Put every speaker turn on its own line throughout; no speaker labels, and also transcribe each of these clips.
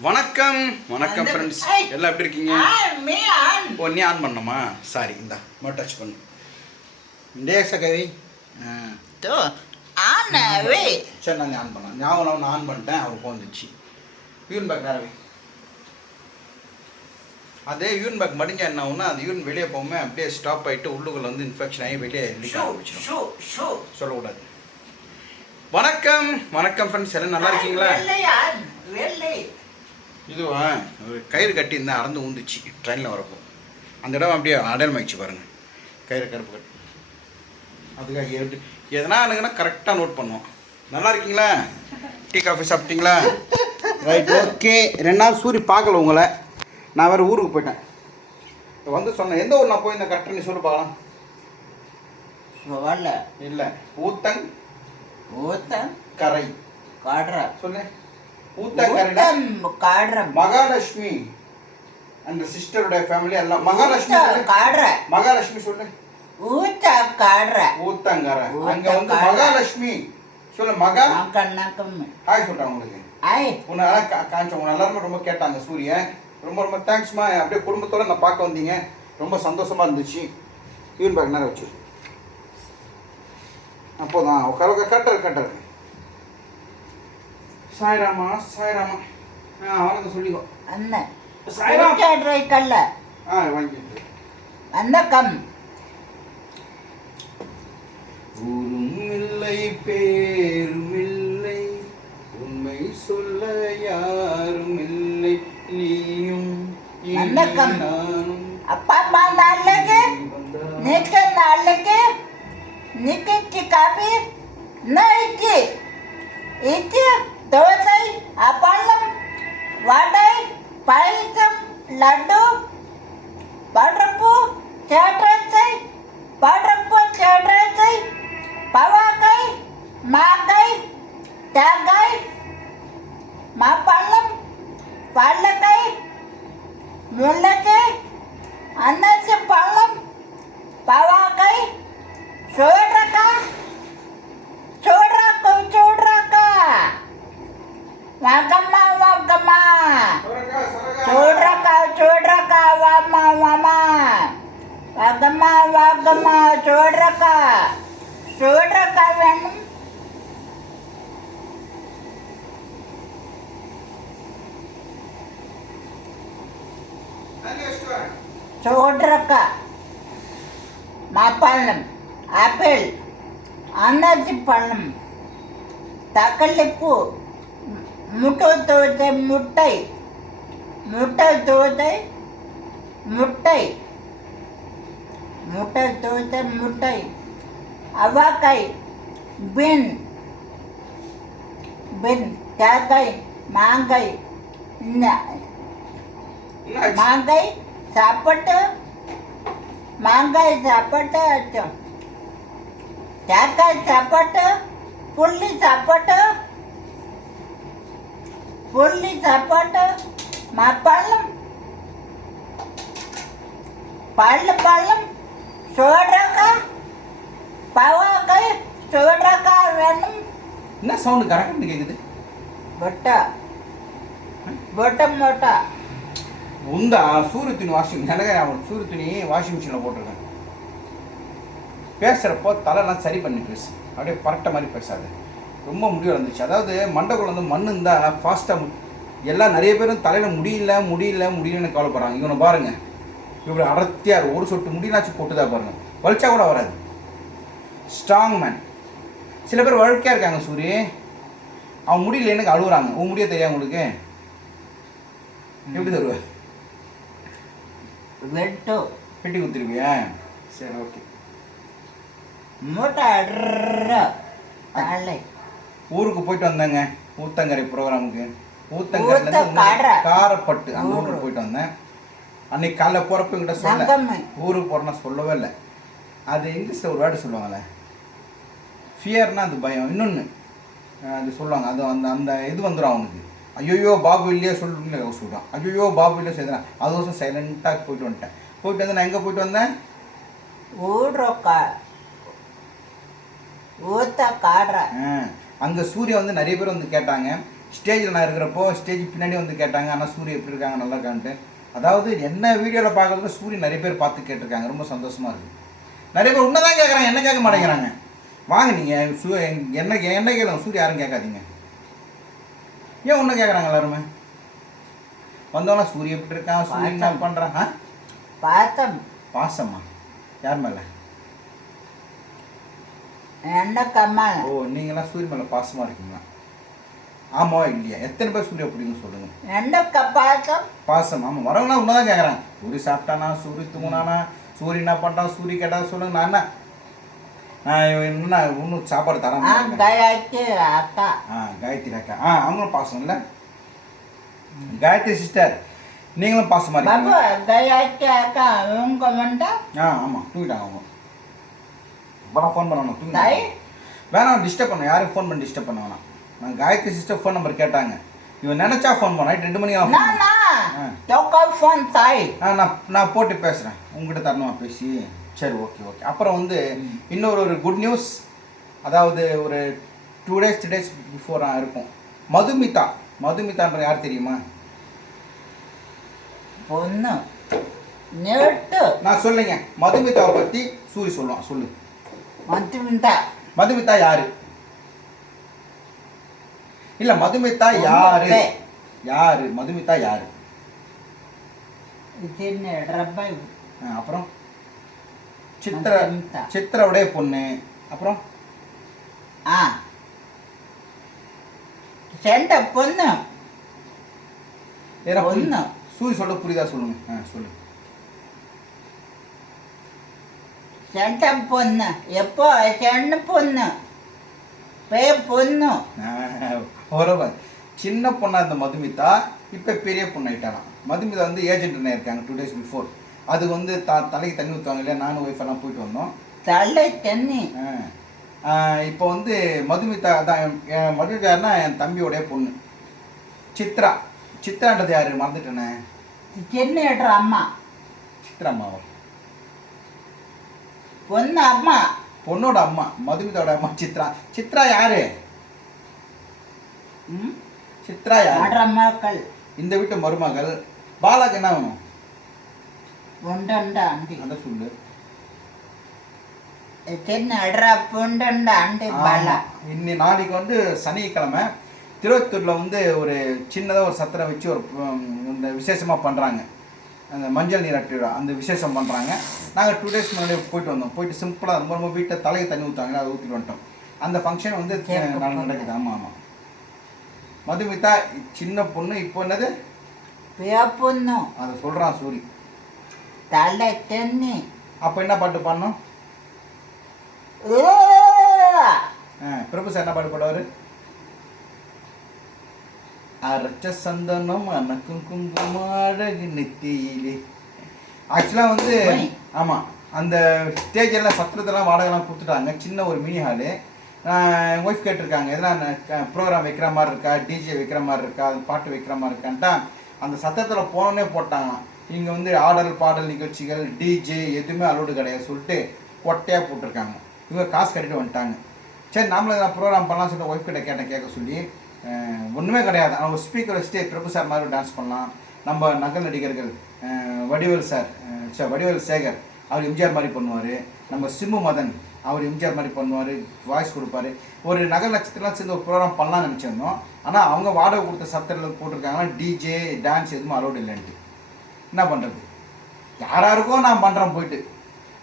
வணக்கம். வணக்கம்
அந்த-
ஃப்ரெண்ட்ஸ். எல்லாம் எப்படி இருக்கீங்க. ஓ நீ ஆன் பண்ணணுமா? சாரி இந்தா மோ டச் பண்ணு. டே சகவி. சரி நான் ஆன் பண்ணேன் ஞாபகம் நான் ஆன் பண்ணிட்டேன் அவர் போந்துச்சு யூன் பேக் நேரவே அதே யூன் பேக் மடிஞ்சா என்ன ஆகும்னா அது யூன் வெளியே போகாம அப்படியே ஸ்டாப் ஆகிட்டு உள்ளுக்குள்ள வந்து இன்ஃபெக்ஷன் ஆகி வெளியே லீக் ஆரம்பிச்சிடும். சொல்லக்கூடாது. வணக்கம். வணக்கம் ஃப்ரெண்ட்ஸ் எல்லாம் நல்லா இருக்கீங்களா? இதுவா? ஒரு கயிறு கட்டியிருந்தேன் அறந்து ஊந்துச்சு. ட்ரெயினில் வரப்போ. அந்த இடம் அப்படியே அடையாளம் ஆயிடுச்சு பாருங்கள் கயிறு கருப்பு கட்டி. அதுக்காக எப்படி எதனா எனக்குன்னா கரெக்டாக நோட் பண்ணுவோம். நல்லா இருக்கீங்களா? டீ காஃபி சாப்பிட்டீங்களா? ரைட் ஓகே ரெண்டு நாள் சூரி பார்க்கல உங்களை. நான் வேறு ஊருக்கு போயிட்டேன். வந்து சொன்னேன் எந்த ஊர் நான் போயிருந்தேன்? கரெக்டாக நீ சொல்லு பார்க்கலாம்
சோழ,
இல்லை. ஊத்தங்
ஊத்தம்,
கரை.
காடுற.
சொல்லு.
காடுற.
மகாலட்சுமி அந்த சிஸ்டருடைய ஃபேமிலி எல்லாம். மகாலட்சுமி
ஊத்த. காடுற.
மகாலட்சுமி சொல்லு.
ஊத்த, காடுற.
ஊத்தங்கர. அங்க வந்து. மகாலட்சுமி. சொல்லு மகா. ஹாய் சொல்றேன் உங்களுக்கு.
ஐ,
உன்னை அதான் கா- காமிச்சேன் உங்களை எல்லாருமே ரொம்ப கேட்டாங்க சூரியன் ரொம்ப ரொம்ப தேங்க்ஸ்மா அப்படியே குடும்பத்தோட நான் பார்க்க வந்தீங்க. ரொம்ப சந்தோஷமா இருந்துச்சு. ஈவன் பேக் நேரம் வச்சு அப்போதான். Cutter cutter. சாய்ராமா சாய்ராமா. ஆ அவனுக்கு சொல்லிக்கோ.
அண்ணன்.
சாய்ராம்
ஊத்தாடுற கல்ல.
ஆ வாங்கிட்டு.
அந்த கம்.
ஊரும் இல்லை பேரும் இல்லை. உண்மை சொல்ல யாரும் இல்லை. நீயும். நானும்.
அப்பா நாளைக்கு
வந்தால்
நிக்க நாளைக்கு நிக்கிச்சு காபி நைக்கு இட்லி தோசை அப்பளம் வடை பழக்கம் லட்டு படப்பு சேற்றத்தை படப்பு சேற்றத்தை பவாக்காய் மாங்காய் தேங்காய் மாப்பழம் பள்ளக்காய் முள்ளக்காய் அன்னாச்சி பழம் பவாக்காய் சோறு ചോടക്ക മാപ്പഴം ആപ്പിൾ അന്നാച്ചിപ്പഴം തക്കല്ലിപ്പൂ മുട്ട തോറ്റ മുട്ടൈ മുട്ട തോറ്റ മുട്ടൈ മുട്ട തോറ്റ മുട്ടൈ അവക്കായ് ബിൻ பின் தேங்காய்
மாங்காய்
மாங்காய் சாப்பிட்டு மாங்காய் சாப்பிட்டு அச்சோம் தேக்காய் சாப்பாட்டு புள்ளி சாப்பாட்டு புள்ளி சாப்பாட்டு மாப்பழம் பழ பழம் சோடக்காய் பவாக்காய் சோடக்காய் வேணும்.
என்ன சவுண்டு கரெக்டாக கேட்குது
பொட்டா பொட்டை மோட்டா.
உந்தா சூரிய துணி வாஷிங் எனக்கு அவன் சூரிய துணி வாஷிங் மிஷினில் போட்டிருக்கேன். பேசுகிறப்போ தலைலாம் சரி பண்ணி பேசு. அப்படியே பரட்ட மாதிரி பேசாது. ரொம்ப முடிவு இருந்துச்சு அதாவது மண்டக்குள்ள வந்து மண் இருந்தால் ஃபாஸ்ட்டாக எல்லாம் நிறைய பேரும் தலையில் முடியல முடியல முடியலன்னு கவலைப்படுறாங்க. இவனை பாருங்கள் இப்படி அடர்த்தியாக ஒரு சொட்டு முடினாச்சும் போட்டுதா பாருங்கள் வலிச்சா கூட வராது. ஸ்ட்ராங் மேன் சில பேர் வழக்கையாக இருக்காங்க சூரிய அவன் முடியல எனக்கு அழுகுறாங்க உன் முடிய தெரியாது உங்களுக்கு? எப்படி தருவ
வெட்டு
பெட்டி குத்துருவியா சரி ஓகே
மூட்டை
ஊருக்கு போயிட்டு வந்தேங்க. ஊத்தங்கரை ப்ரோக்ராமுக்கு
ஊத்தங்கரை.
காரப்பட்டு அந்த
ஊரு.
ஊருக்கு போயிட்டு வந்தேன். அன்னைக்கு காலைல போகிறப்ப என்கிட்ட சொல்ல ஊருக்கு போகிறேன்னா சொல்லவே இல்லை. அது இங்கிலீஷில் ஒரு வேர்டு சொல்லுவாங்கல்ல? ஃபியர்னா அது பயம். இன்னொன்று அது சொல்லுவாங்க. அது அந்த அந்த இது வந்துடும் அவனுக்கு. ஐயோ பாபு இல்லையா சொல்லுன்னு ஒரு சொல்கிறான் ஐயோ பாபு இல்லையா சொல்லுறான் அது வருஷம் சைலண்ட்டாக போயிட்டு வந்துட்டேன். போயிட்டு வந்து நான் எங்கே போயிட்டு வந்தேன்?
ஓடுறோக்கா. ஓத்தா காடுற.
அங்கே சூரியன் வந்து நிறைய பேர் வந்து கேட்டாங்க. ஸ்டேஜில் நான் இருக்கிறப்போ ஸ்டேஜ் பின்னாடி வந்து கேட்டாங்க. ஆனால் சூரியன் எப்படி இருக்காங்க? நல்லா இருக்கான்ட்டு. அதாவது என்ன வீடியோவில் பார்க்குறதுல சூரியன் நிறைய பேர் பார்த்து கேட்டிருக்காங்க. ரொம்ப சந்தோஷமாக இருக்குது நிறைய பேர் தான் கேட்குறாங்க என்ன கேட்க மாட்டேங்கிறாங்க. வாங்க நீங்கள் சூ என்ன என்ன கேளுங்க சூரியன் யாரும் கேட்காதீங்க. ஏன் உன்னை கேட்குறாங்க எல்லாருமே? வந்தவங்க சூரிய எப்படி இருக்கான் சூரிய என்ன பண்ணுறான் ஆ?
பார்த்தம்
பாசமா? யார் மேலே?
என்ன கம்மல்
ஓ நீங்களாம் சூரிய மேலே பாசமாக இருக்கீங்களா? ஆமாவா இல்லையா? எத்தனை பேர் சூரிய பிடிக்குன்னு சொல்லுங்கள்
என்ன பார்த்தம்
பாசம்? ஆமாம் வரவங்களாம் உன்னை தான் கேட்குறாங்க சூரிய சாப்பிட்டானா சூரிய தூங்குனானா சூரிய என்ன பண்ணுறான் சூரிய கேட்டால் சொல்லுங்க நான் என்ன என்ன இன்னும் சாப்பாடு தர
காயத்ரி அக்கா.
ஆ காயத்ரி அக்கா. ஆ அவங்களும் பாசம் இல்லை? காயத்ரி சிஸ்டர் நீங்களும்
பாபு
இருக்கீங்க
காயத்ரி அக்கா இவங்க
ஆ ஆமாம் தூங்கிட்டாங்க அவங்க. இப்போலாம் ஃபோன் பண்ணணும் தூங்கிட்டாங்க வேணாம் டிஸ்டர்ப் பண்ண யாரும் ஃபோன் பண்ணி டிஸ்டர்ப் பண்ண வேணாம். நான் காயத்ரி சிஸ்டர் ஃபோன் நம்பர் கேட்டாங்க. இவன் நினச்சா ஃபோன் பண்ண ரெண்டு மணிக்கு
நா
phone
நா
ஆ.
தொக்கா ஃபோன் தாய்?
நான் நான் போட்டு பேசுகிறேன் உங்ககிட்ட தரணுமா பேசி? சரி ஓகே ஓகே அப்புறம் வந்து இன்னொரு ஒரு குட் நியூஸ் அதாவது ஒரு two days three days before இருக்கும். மதுமிதா. மதுமிதான்ற யார் தெரியுமா?
பொண்ணு? நேட்டு
நான் சொல்லுங்க. மதுமிதாவை பற்றி சூரி சொல்லுவான் சொல்லு.
மத்துமிந்தா
மதுமிதா யாரு? இல்ல மதுமிதா யாரு. யாரு? மதுமிதா யாரு? அப்புறம்? சித்திர. சித்திரவுடைய பொண்ணு. அப்புறம்?
ஆ. செண்ட பொண்ணு.
ஏன்னா
பொண்ணு.
சூரி சொல்ல புரியுதா சொல்லுங்க. ஆ சொல்லு.
செண்ட பொண்ணு. எப்போ? சென்ன பொண்ணு. பே பொண்ணு.
ஒரு சின்ன பொண்ணா இருந்த மதுமிதா இப்போ பெரிய பொண்ணு ஆயிட்டாலாம் மதுமிதா வந்து ஏஜென்ட் இருக்காங்க டூ டேஸ் பிஃபோர் அது வந்து த தலைக்கு தண்ணி ஊற்றுவாங்க இல்லையா? நானும் ஒய்ஃப் எல்லாம் போயிட்டு வந்தோம்.
தலை தண்ணி?
இப்போ வந்து மதுமிதா தான் என் மதுமிதாருன்னா என் தம்பியோடைய பொண்ணு. சித்ரா. சித்ரான்றது யாரு? மறந்துட்டேனே.
சின்ன அம்மா.
சித்ரா அம்மாவா?
பொண்ணு அம்மா.
பொண்ணோட அம்மா. மதுமிதாவோட அம்மா சித்ரா. சித்ரா யாரு? சித்ரா யாரு?
மக்கள்
இந்த வீட்டு மருமகள். பாலாக்கு என்ன வேணும்?
பொண்டண்ட ஆண்டி.
அதை சொல்லு.
சின்ன அட்ரா பொண்டண்ட பாலா.
இன்னி நாளைக்கு வந்து சனிக்கிழமை திருவத்தூரில் வந்து ஒரு சின்னதாக ஒரு சத்திரம் வச்சு ஒரு இந்த விசேஷமாக பண்ணுறாங்க அந்த மஞ்சள் நீராட்டு விழா அந்த விசேஷம் பண்ணுறாங்க நாங்கள் டூ டேஸ் முன்னாடி போயிட்டு வந்தோம். போயிட்டு சிம்பிளாக ரொம்ப ரொம்ப வீட்டை தலையை தண்ணி ஊற்றுவாங்க அதை ஊற்றிட்டு வந்துட்டோம். அந்த ஃபங்க்ஷன் வந்து நடக்குது. ஆமாம் ஆமாம் மதுமிதா சின்ன பொண்ணு இப்போ என்னது?
பொண்ணு.
அதை சொல்கிறான் சூரி.
தலை தண்ணி
அப்போ என்ன பாட்டு பாடணும்? பிரபு சார் என்ன பாட்டு பாடுவார்? அரைச்ச சந்தனம் அனக்கும் குங்குமம் அழகு நெத்தியிலே. ஆக்சுவலாக வந்து. ஆமாம் அந்த ஸ்டேஜ் எல்லாம் சத்திரத்தெல்லாம் வாடகைலாம் கொடுத்துட்டாங்க. சின்ன ஒரு மினி ஹாலு என் ஒய்ஃப் கேட்டிருக்காங்க எதனா ப்ரோக்ராம் வைக்கிற மாதிரி இருக்கா? டிஜே வைக்கிற மாதிரி இருக்கா? பாட்டு வைக்கிற மாதிரி இருக்கான்ட்டா அந்த சத்தத்தில் போனோன்னே போட்டாங்களாம். இங்கே வந்து ஆடல் பாடல் நிகழ்ச்சிகள் டிஜே எதுவுமே அலோடு கிடையாது சொல்லிட்டு கொட்டையாக போட்டிருக்காங்க. இவங்க காசு கட்டிட்டு வந்துட்டாங்க. சரி நம்மளை நான் ப்ரோக்ராம் பண்ணலாம் சொல்லிட்டு ஒய்ஃப் கிட்ட கேட்டேன் கேட்க சொல்லி. ஒன்றுமே கிடையாது. அவங்க ஸ்பீக்கர் வச்சுட்டு பிரபு சார் மாதிரி டான்ஸ் பண்ணலாம். நம்ம நகல் நடிகர்கள் வடிவேல் சார் சார் வடிவேல் சேகர் அவர் எம்ஜிஆர் மாதிரி பண்ணுவார். நம்ம சிம்மு மதன் அவர் எம்ஜிஆர் மாதிரி பண்ணுவார் வாய்ஸ் கொடுப்பாரு. ஒரு நகர் நட்சத்திரம்லாம் சேர்ந்து ஒரு ப்ரோக்ராம் பண்ணலாம்னு நினச்சிருந்தோம். ஆனால் அவங்க வாடகை கொடுத்த சத்திரத்தில் போட்டிருக்காங்கன்னா டிஜே டான்ஸ் எதுவும் அலோடு இல்லைன்ட்டு. என்ன பண்ணுறது யாராருக்கோ நான் பண்ணுறேன் போயிட்டு.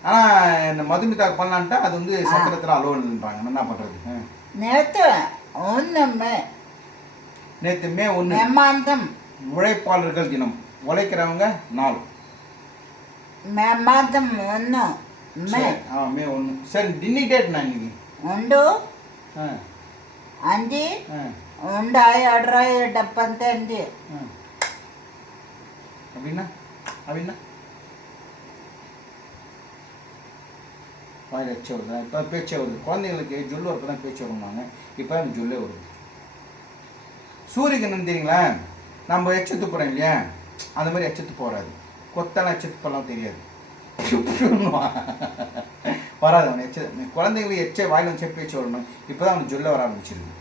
ஆனால் இந்த மதுமிதாக்கு பண்ணலான்ட்டா அது வந்து சத்திரத்தில் அலோன்றாங்க என்ன பண்ணுறது
நேற்று ஒன்றுமே
நேற்று மே ஒன்று
மேமாந்தம்
உழைப்பாளர்கள் தினம். உழைக்கிறவங்க நாலு
மேமாந்தம் ஒன்று மே
ஆ மே ஒன்று சரி டின்னி டேட் நான் இன்னைக்கு? ஒன்று
அஞ்சு. ரெண்டாயிரம் ஆறாயிரம்
டெப்பத்தஞ்சு அப்படின்னா? அப்படின்னா வாயில் எச்ச வருது இப்போ பேச்சே வருது குழந்தைங்களுக்கு ஜொல்லு வரப்போ தான் பேச்சு வருவாங்க இப்போ எனக்கு ஜொல்லே வருது சூரியக்கு என்னன்னு தெரியுங்களா நம்ம எச்ச துப்புறோம் இல்லையா அந்த மாதிரி எச்சத்து துப்பு கொத்தான கொத்தெல்லாம் துப்பெல்லாம் தெரியாது வராது அவன் எச்ச குழந்தைங்களுக்கு எச்ச வாயில் வச்சே பேச்சு வரணும் இப்போ தான் அவனுக்கு ஜொல்ல வர ஆரம்பிச்சிருக்கு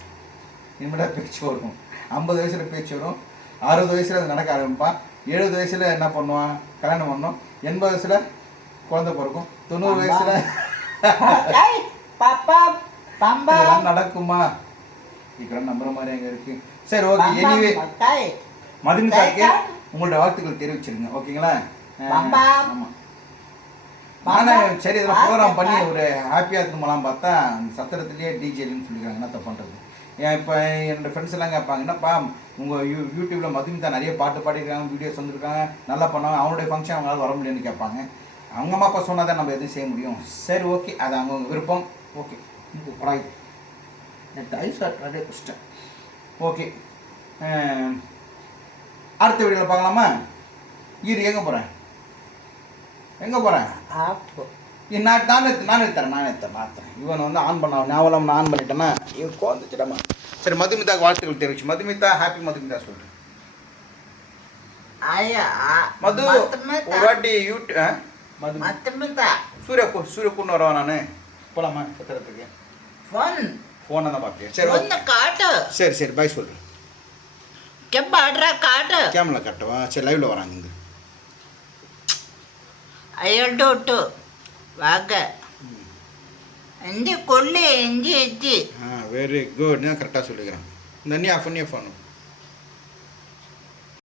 இனிமேல் பேச்சு வரும் ஐம்பது வயசில் பேச்சு வரும் அறுபது வயசில் அது நடக்க ஆரம்பிப்பான் எழுபது வயசுல என்ன பண்ணுவான்? கல்யாணம் பண்ணும் எண்பது வயசுல குழந்தை பிறக்கும். தொண்ணூறு வயசுல இதெல்லாம் நடக்குமா? இதெல்லாம் நம்புற மாதிரி அங்க இருக்கு. சரி ஓகே எனிவே. மதுமிதாக்கு. உங்களோட வாழ்த்துக்கள் தெரிவிச்சிருங்க ஓகேங்களா. நானே சரி இதில் ப்ரோக்ராம் பண்ணி. ஒரு ஹாப்பியாக இருக்கும்போலாம் பார்த்தா அந்த சத்திரத்துலேயே டிஜேன்னு சொல்லிக்கிறாங்க. என்னத்த பண்ணுறது ஏன் இப்போ என்னோட ஃப்ரெண்ட்ஸ் எல்லாம் கேட்பாங்க என்னப்பா உங்கள் யூ யூடியூப்பில் மதுமிதா நிறைய பாட்டு பாடிருக்காங்க வீடியோஸ் வந்திருக்காங்க நல்லா பண்ணாங்க அவங்களுடைய ஃபங்க்ஷன் அவங்களால வர முடியும்னு கேட்பாங்க அவங்க அம்மா அப்பா சொன்னால் தான் நம்ம எதுவும் செய்ய முடியும். சரி ஓகே அது அவங்க விருப்பம். ஓகே பராய் ஐஸ் ஓகே அடுத்த வீடியோவில் பார்க்கலாமா? இரு எங்கே போகிறேன் எங்கே போகிறேன்
Apa?
நான் நான் எடுத்து நான் எடுத்துறேன் நான் எடுத்தேன் எடுத்தேன் இவன் வந்து ஆன் பண்ண ஞாபகம் நான் ஆன் பண்ணிட்டேன்னா இவன் கோந்துச்சிடமா சரி மதுமிதாக்கு வாழ்த்துக்கள் தெரிவிச்சு. மதுமிதா ஹாப்பி மதுமிதா சொல்கிறேன் மது ஒரு வாட்டி யூட் ஆ? மது
mata mata,
சூர்யா கூ சூர்யா கூண்டு வரவா நான்? போகலாமா சத்திரத்துக்கு?
phone,
ஃபோனை தான் பார்ப்பேன் சரி
card,
சரி சரி பாய் சொல்லு.
kebadra card,
கேமரா கட்டவா? சரி லைவில் வராங்க இங்க.
ayo dodo, இஞ்சி கொள்ளு இஞ்சி இஞ்சி.
ஆ வெரி குட் நான் கரெக்டாக சொல்லிக்கிறேன். இந்த அண்ணி ஆஃப் பண்ணி ஃபோன்